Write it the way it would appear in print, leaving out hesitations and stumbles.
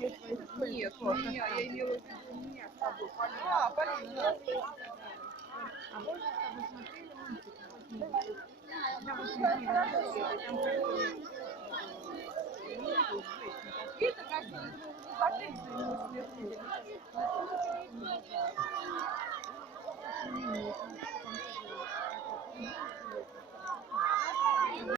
Нет, у меня, я имела в виду меня с тобой. А, Полина. А вы же с тобой смотрели мультик на 8 дней возвращения, там про Видно, как мы закрыли ему смертельно.